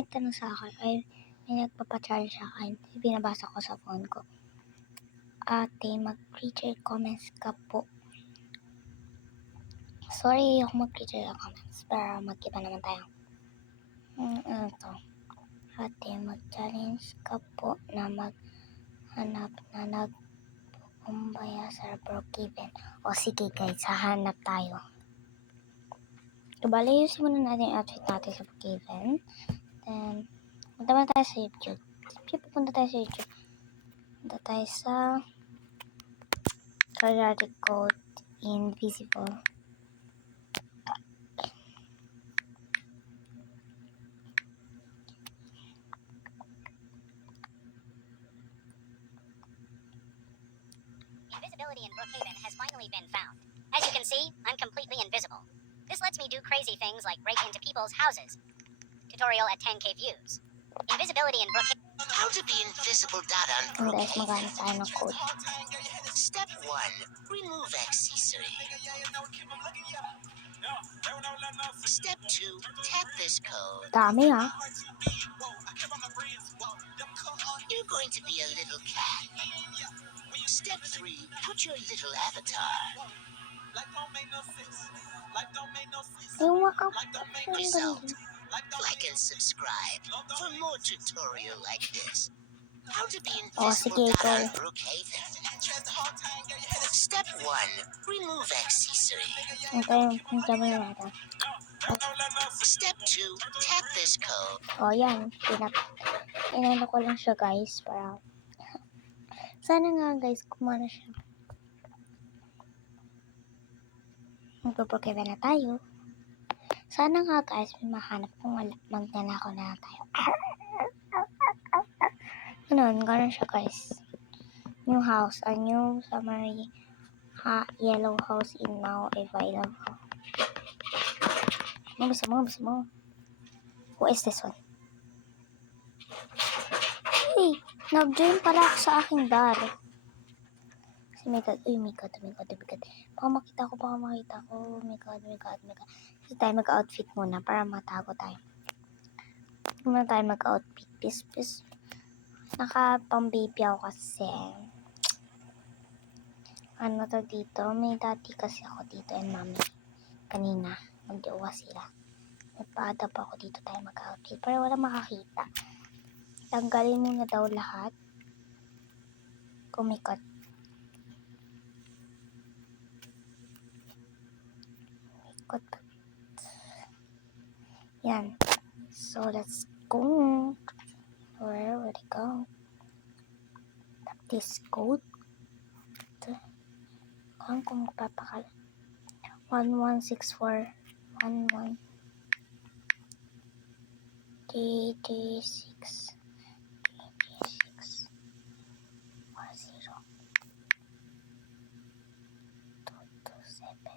Nagtanong sa akin, ay may nagpapachallenge sa akin. Binabasa ko sa phone ko. Ate, mag-creature comments ka po. Sorry, ako mag-creature comments. Pero mag-iba naman tayo. Ano to? Ate, mag-challenge ka po na maghanap na nagpupumbaya sa Brookhaven. O sige guys, hahanap tayo. Bale, yusin muna natin yung outfit natin sa Brookhaven. Then, punta muna tayo sa YouTube. Pupunta tayo sa YouTube. Punta tayo sa Karate Code Invisible. Invisibility in Brookhaven has finally been found. As you can see, I'm completely invisible. This lets me do crazy things like break into people's houses. Tutorial at 10k views. Invisibility in Brookhaven. How to be invisible data on And guys, Brookhaven. maghanap tayo ng code. Step 1. Remove accessory. Step 2. Tap this code. Dami ha. You're going to be a little cat. Step 3. Put your little avatar. Yung waka. Result. Like and subscribe for more tutorial like this. How to be Oh, invisible sige, data go. on Brookhaven. Step 1. Remove accessory. Punta muna natin. Step 2. Tap this code. Oh, yan. Inano ko lang siya guys. Para sana nga guys, kumana siya. Magpo-Brookhaven na tayo. Sana nga guys, may mahanap kung magnanakaw na tayo. Ganun siya guys. New house. A new summary yellow house in now available. Gusto mo. Who is this one? Hey, nag-join pala ako sa aking dali. Kasi my god. Baka makita ko. Oh my god. Kasi tayo mag-outfit muna para matago tayo. Muna tayo mag-outfit. Peace. Naka-pang-baby ako kasi. Ano to dito? May dati kasi ako dito and mommy. Kanina. Mag-iuwa sila. Nagpa-adapt ako dito tayo mag-outfit. Para wala makakita. Tanggalin muna daw lahat. Kumikot. Yan. So, let's go. Where would it go? Tap this code. Kung papakal. 1164 11 DD6 DD6 40 227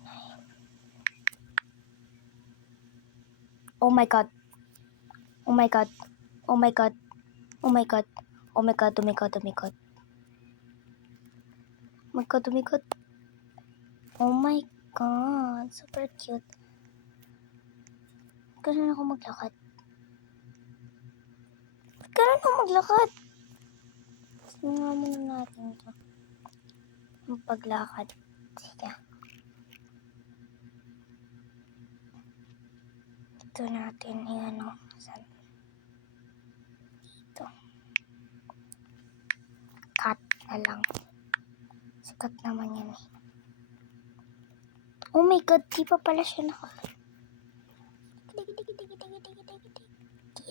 9. Oh my god. Oh my god. Super cute. Ganun ako maglakad. Tingnan muna natin ito. Ang paglakad. Sige. Ito natin. Ayan o. Saan? Dito. Cut na lang. Sikat naman yan eh. Oh my god. Di pa pala siya naka.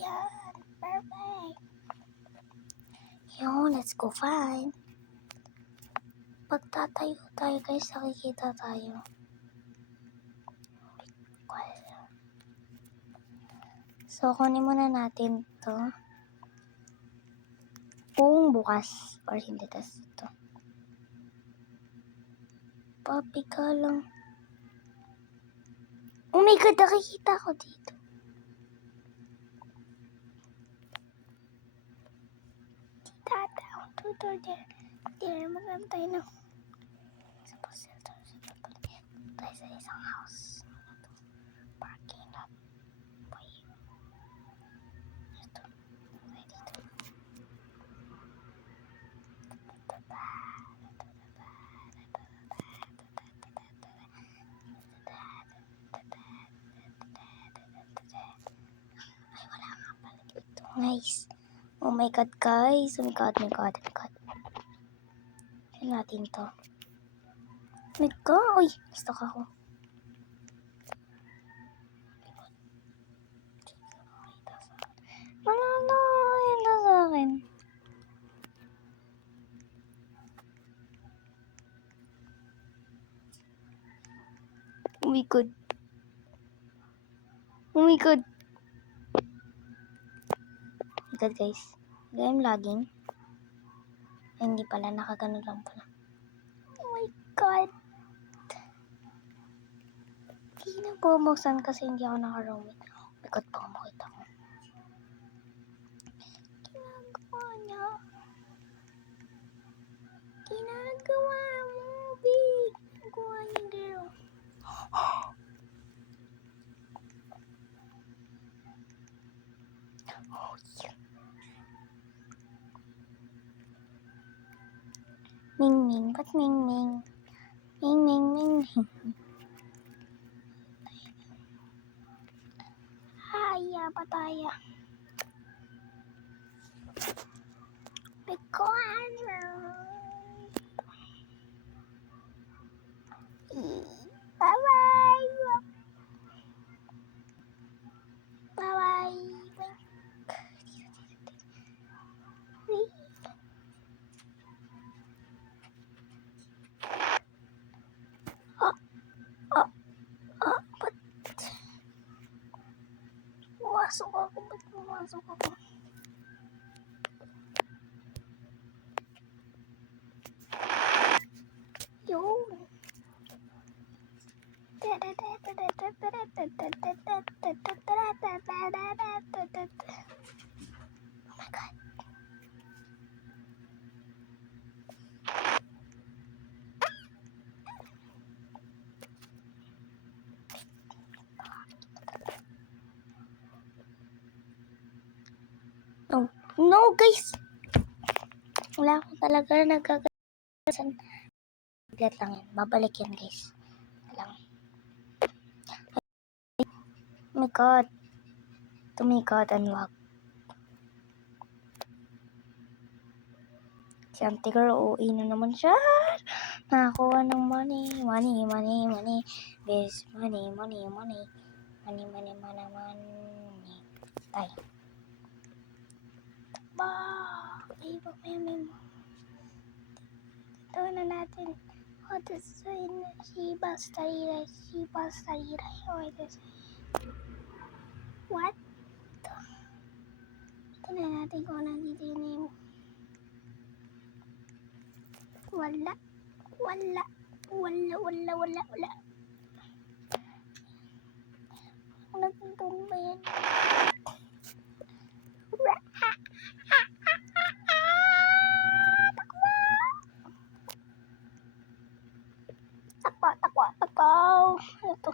Yan. Perfect. Yun. Let's go find. Pagtatayo tayo guys. Nakikita tayo. So, kunin muna natin to. Kung bukas or hindi, tas ito. Papi ka lang. Oh my god, nakikita ko dito. Tata, tutor there. There, magantay na. Sa pasiltor. tayo sa isang house. Parking lot. Boy. Ito. Ay, dito. Ay, wala nga pala dito. Nice. Oh my god, guys. Oh my god, oh my god, oh my god. Yan natin to. Oh my god. Uy, stuck ako. Wala na. Ito sa akin. Oh my god. Oh my god. Oh my god, guys. I'm lagging. Ay, hindi pala. Nakagano lang pala. Oh my god. Hindi na bumuksan kasi hindi ako naka-roaming. Bigot pa ako makita ko. Ginagawa niya. Ginagawa mo, babe. Ginagawa niya, girl. Oh, yeah. Ming Ming. Ba't Ming Ming? Ming Ming Ming Ming. Haya, pataya. Because... Bye-bye. Bye-bye. Oh, oh, oh, ba't pumasok ako? Ba't pumasok ako? Yun. Oh my god. No, no guys. Wala ako talaga nagkagasan. Biglat lang yan. Babalik yan guys. Lang. Oh my god. Oh my god, unlock. Si Auntie Girl, OA na naman siya. Nakakuha ng money. Money, money, money. This money, money, money. Money, money, money, money. Tayo. Ba! Ay, may ito na natin. What is in Shiba's Tariray? Shiba's Tariray. What is what? Ito na natin kung nandito yung name. Wala. Wala. Wala, wala, wala, wala. Nagpumba yan. Takbo, takbo, takbo. Ito.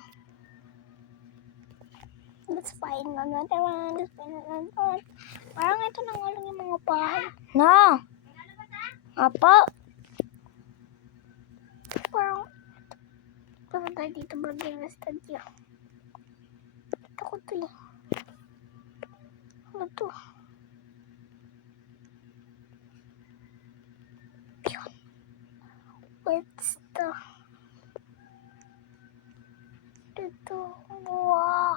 Let's find another one. Let's find another one. Parang ito na nga lang yung mga bahay. No! Apo! Parang parang tayo dito bagay na studio. Ito ko to eh. Ano to? Yun. What's the... Ito. Wow.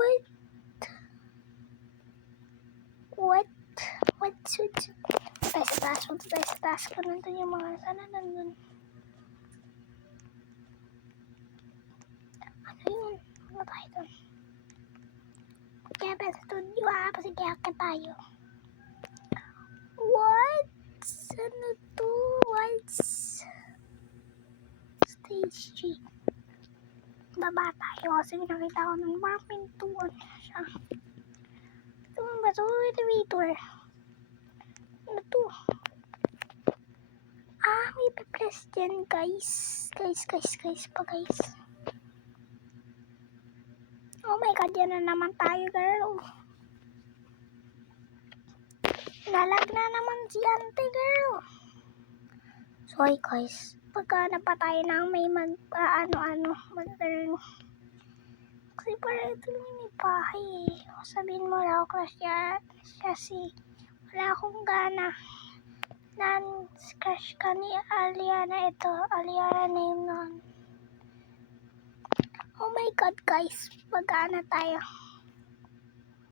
What? What? What's it? Tayo sa taas. Punta tayo sa taas. Kung nandun yung mga sana nandun. Ano yun? Ano tayo dun? Kaya sa studio pasigyakan tayo. What? Ano to? What's stage 3? Baba tayo kasi nakita ko ng mga pintuan siya. Ito ba ito? Elevator. Ano to? May pa-press dyan, guys. Guys pa, guys. Oh my God, yan na naman tayo, girl. Nalag na naman si ante, girl. Sorry, guys. Pagka napatay na may mag-turn. Kasi para ito lang yung bahay eh. Sabihin mo lang ako kasi wala akong gana. Crush ka ni Aliana ito. Aliana name nun. Oh my God, guys. Mag-ana tayo.